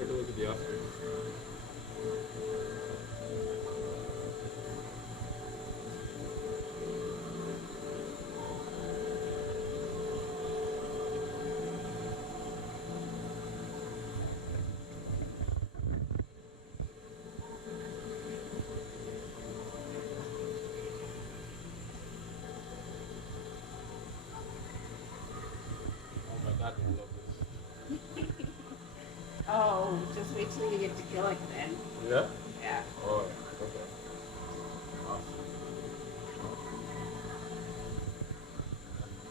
Take a look at the Oscars. Oh my God, I love this. Oh, just wait till you get to kill it then. Yeah? Yeah. Oh, okay. Awesome.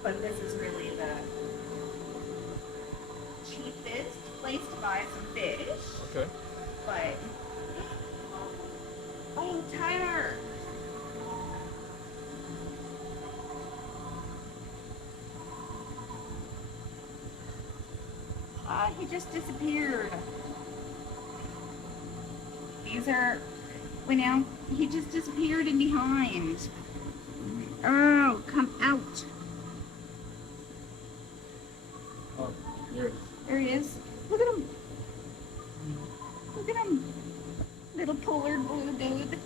But this is really the cheapest place to buy some fish. Okay. But oh, Tyler. He just disappeared. These are, went out. He just disappeared in behind. Oh, come out. Oh, here it is. There he is. Look at him. Look at him. Little polar blue dude.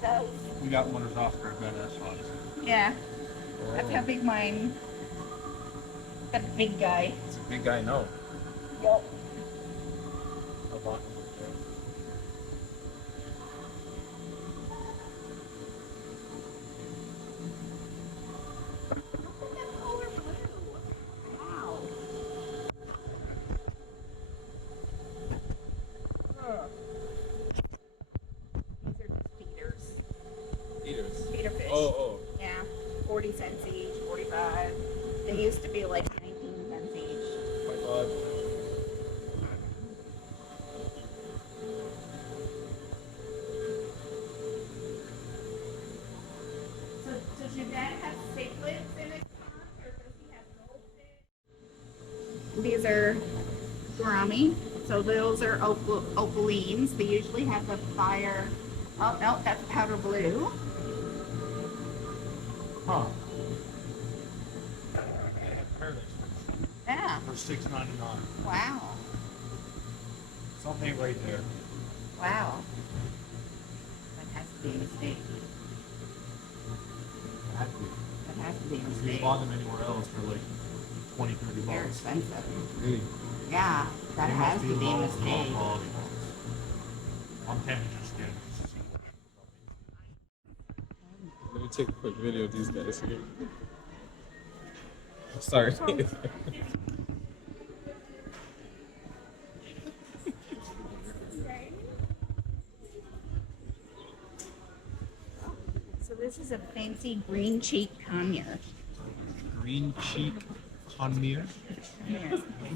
So, We got one of those Oscar badass spots. yeah, that's how big mine. That big guy. It's a big guy, no. Yup. How about Polar blue. Wow. These are just feeders. Eaters. Feeder fish. Oh, Yeah, 40 cents each, 45. They used to be like 19 cents each. oh my God. So does your dad have cichlids in his pond, or does he have goldfish? These are gourami. So those are opalines. They usually have the fire. Oh no, that's powder blue. Huh. They have paradise Yeah. for $6.99. Wow. Something right there. Wow. That has to be a mistake. Had to be. That has to be a If you mistake. bought them anywhere else for like 20, 30 They're bucks. expensive. Really? Yeah, that They has must to be a low mistake. quality ones. I'm tempted to just get them. Just to see what Let me take a quick video of these guys here. Sorry. So this is a fancy green cheek conure. Green cheek conmere.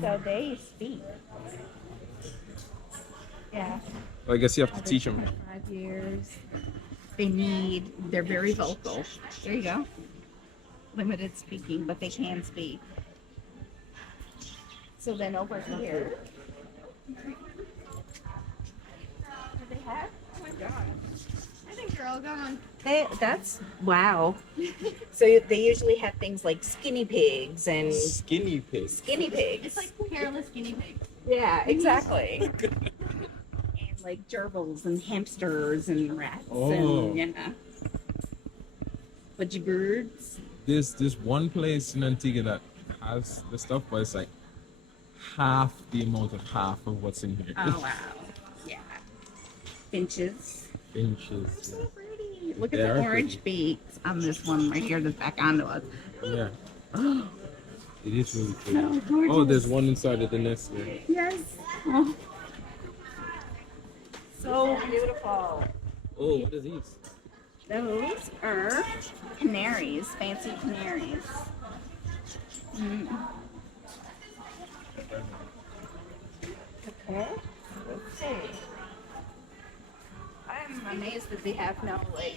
So they speak. Yeah. Well, I guess you have to teach them. 5 years. They're very vocal. There you go. Limited speaking, but they can speak. So then over here. What do they have? Oh my god. I think they're all gone. That's wow. So they usually have things like skinny pigs and Skinny pigs. guinea pigs. It's like hairless guinea pigs. Yeah, exactly. And like gerbils and hamsters and rats Oh. and you know, budgie birds. There's one place in Antigua that has the stuff, but it's like half the amount of half of what's in here. Oh wow. Yeah. Finches. Inches. So pretty. Look at They the are orange beaks on this one right here that's back onto us. Yeah. It is really So cool. gorgeous. Oh, there's one inside of the nest there. Yes. Oh. So beautiful. Oh, what are these? Those are canaries, fancy canaries. Mm. Okay, let's see. I'm amazed that they have no like.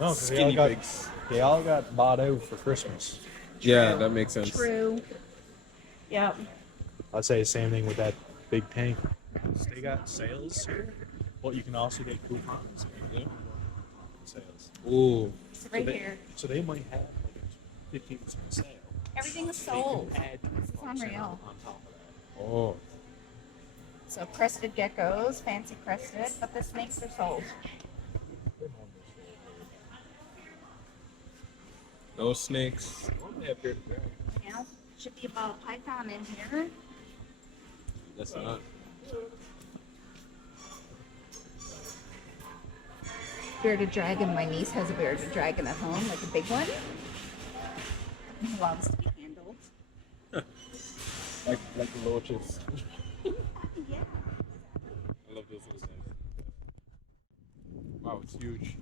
No, because Skinny pigs. they all got bought out for Christmas. Yeah, that makes sense. True. Yep. I'd say the same thing with that big tank. They got sales here, but you can also get coupons. Yeah. Sales. Oh, It's right so they, here. So they might have like a 15% sale. Everything is They can sold. add This is 25% unreal. on top of that. oh. So crested geckos, fancy crested, but the snakes are sold. No snakes. Now should be about a python in here. That's not. Bearded dragon. My niece has a bearded dragon at home, like a big one. He loves to be handled. Like the loaches. Yeah. I love those little guys. Wow, it's huge.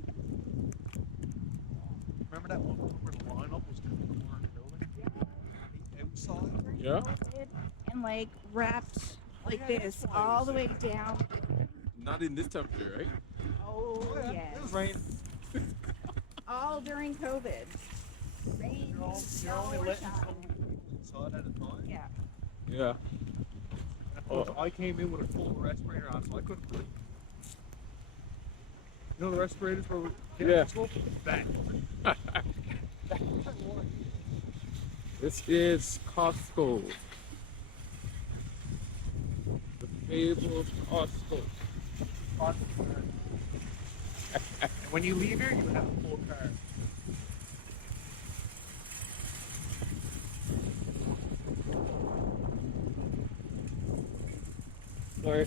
Remember that one where the lineup was in the corner of the building? The outside? Yeah? And like wrapped like this all the way down. Not in this temperature, right? Oh yes. It was rain. All during COVID. Rain, You're snow, only or letting shine. some inside at a time. Yeah. Yeah. Oh. I came in with a full respirator on, so I couldn't breathe. You know the respirators where we Yeah. That. This is Costco. The fabled Costco. And when you leave here, you have a full car. Sorry.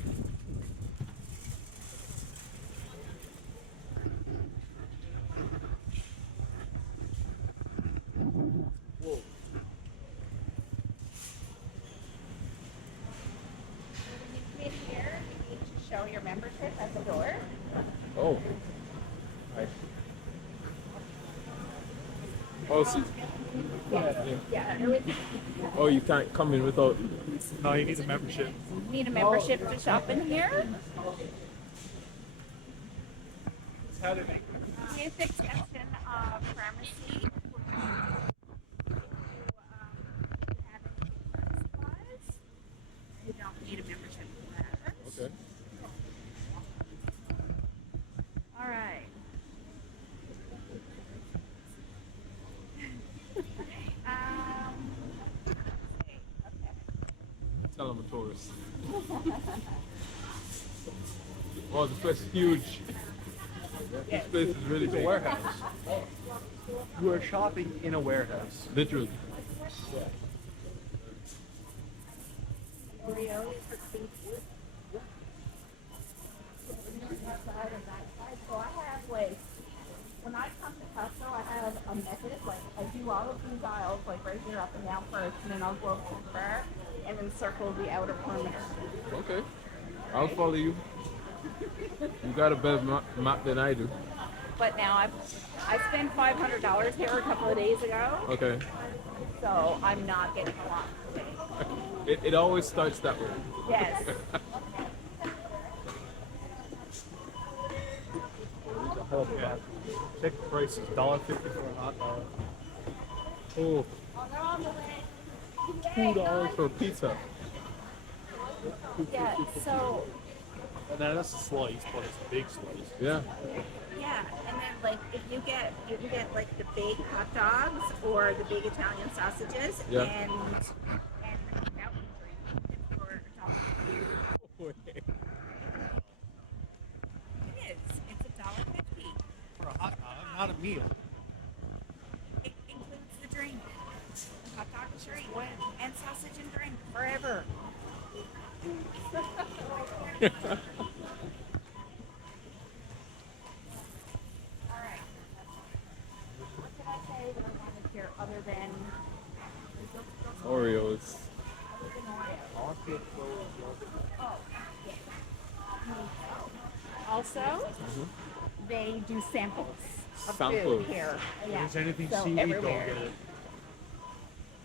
Whoa. In here, you need to show your membership at the door. Oh. Right. Oh, see. Yeah. Oh, you can't come in without. No, you need a membership. Need a membership to shop in here. How do they? With exception of pharmacy. You don't need a membership for that. Okay. All right. Let's see. Okay. Tell them a tourist. Oh, this place is huge. This place is really It's a big. warehouse. You are shopping in a warehouse. Literally. Oreos for Casey. Side and that side. So I have like, when I come to Costco, I have a method. Like I do all of these aisles, like right here up and down first, and then I'll go too far and then circle the outer perimeter. Okay. I'll follow you. You got a better map than I do. But now I spent $500 here a couple of days ago, Okay. so I'm not getting a lot today. It always starts that way. Yes. Yeah. Check the prices. $1.50 for a hot dog. Oh, $2 for a pizza. Yeah. So And then that's a slice, but it's a big slice. Yeah. yeah, and then like if you can get like the big hot dogs or the big Italian sausages Yeah. and mountain drink for $1.50. It is. It's $1.50. For a hot dog, not a meal. It includes the drink, hot dog drink, and sausage and drink forever. All right. What can I say that I wanted here other than Oreos. Oreo? Oh, yeah. Also, they do samples of Samples. food here. If Yeah. there's anything So seaweed, everywhere. don't get it.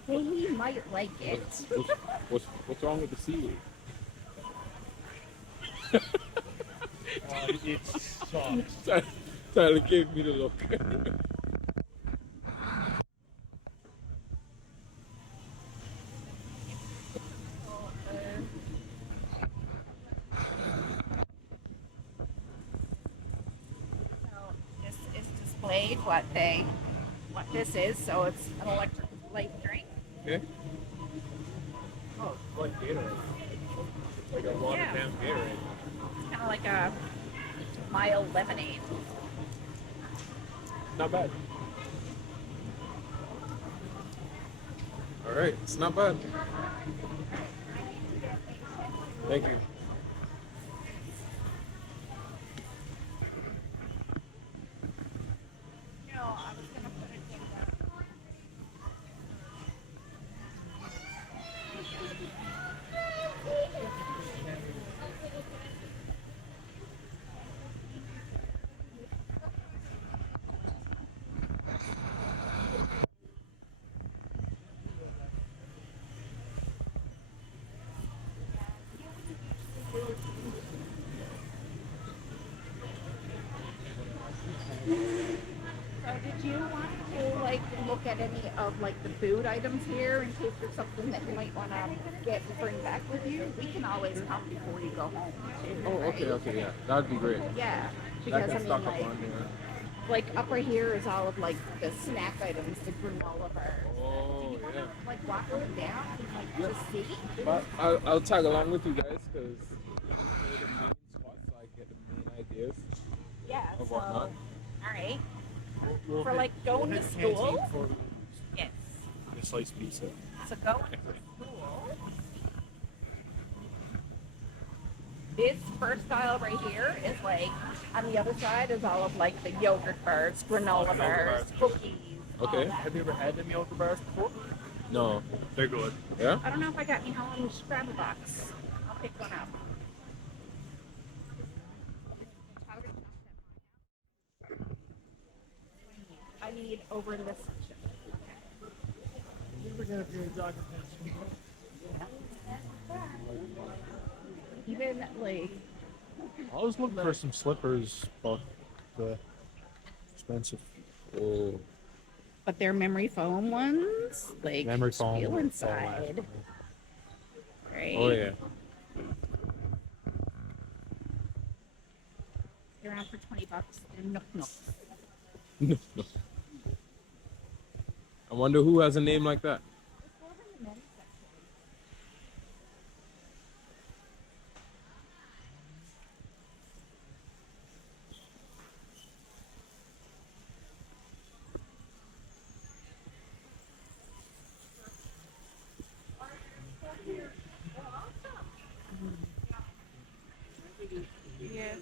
He might like it. What's wrong with the seaweed? It's soft. Tyler gave me the look. So this is displayed what this is. So it's an electric light drink. Okay. Oh, it's like Gatorade. like a watered Yeah. down Gatorade. Kind of like a mild lemonade. Not bad. All right, it's not bad. Thank you. No, I was gonna put it in there. So did you want to like look at any of like the food items here in case there's something that you might want to get and bring back with you? We can always come before you go home. Too, Oh, okay, right? okay, yeah, that'd be great. Yeah, I because can I mean stock up like on there. up right here is all of like the snack items, the granola bars. Oh, You want yeah. to like walk them down and like just see? But I'll tag along with you guys because the main spots so I get the main ideas Yeah. of So whatnot. all right. We'll For, hit- like, going we'll to hit Canteen school? before we Yes. get a sliced pizza. So going to school. This first aisle right here is like on the other side is all of like the yogurt bars, granola Yogurt bars, bars. cookies. all Okay. that. Have you ever had them yogurt bars before? No. They're good. Yeah? I don't know if I got any home Scrabble box. I'll pick one up. I need over in this section. Even like I was looking for some slippers, but the expensive. Oh. but they're memory foam ones, like Memory foam. feel all that. inside. Right? Oh, yeah. They're on for $20. They're nook nook. No, no. I wonder who has a name like that. Yes.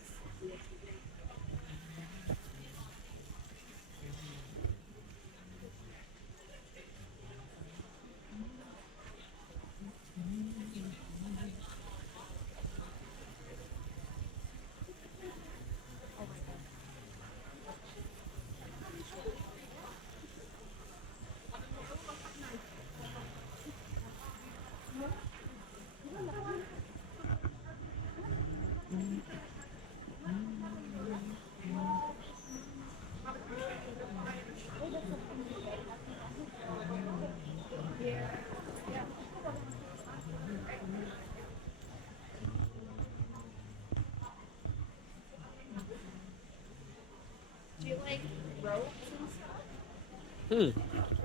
Do you like ropes and stuff? Hmm.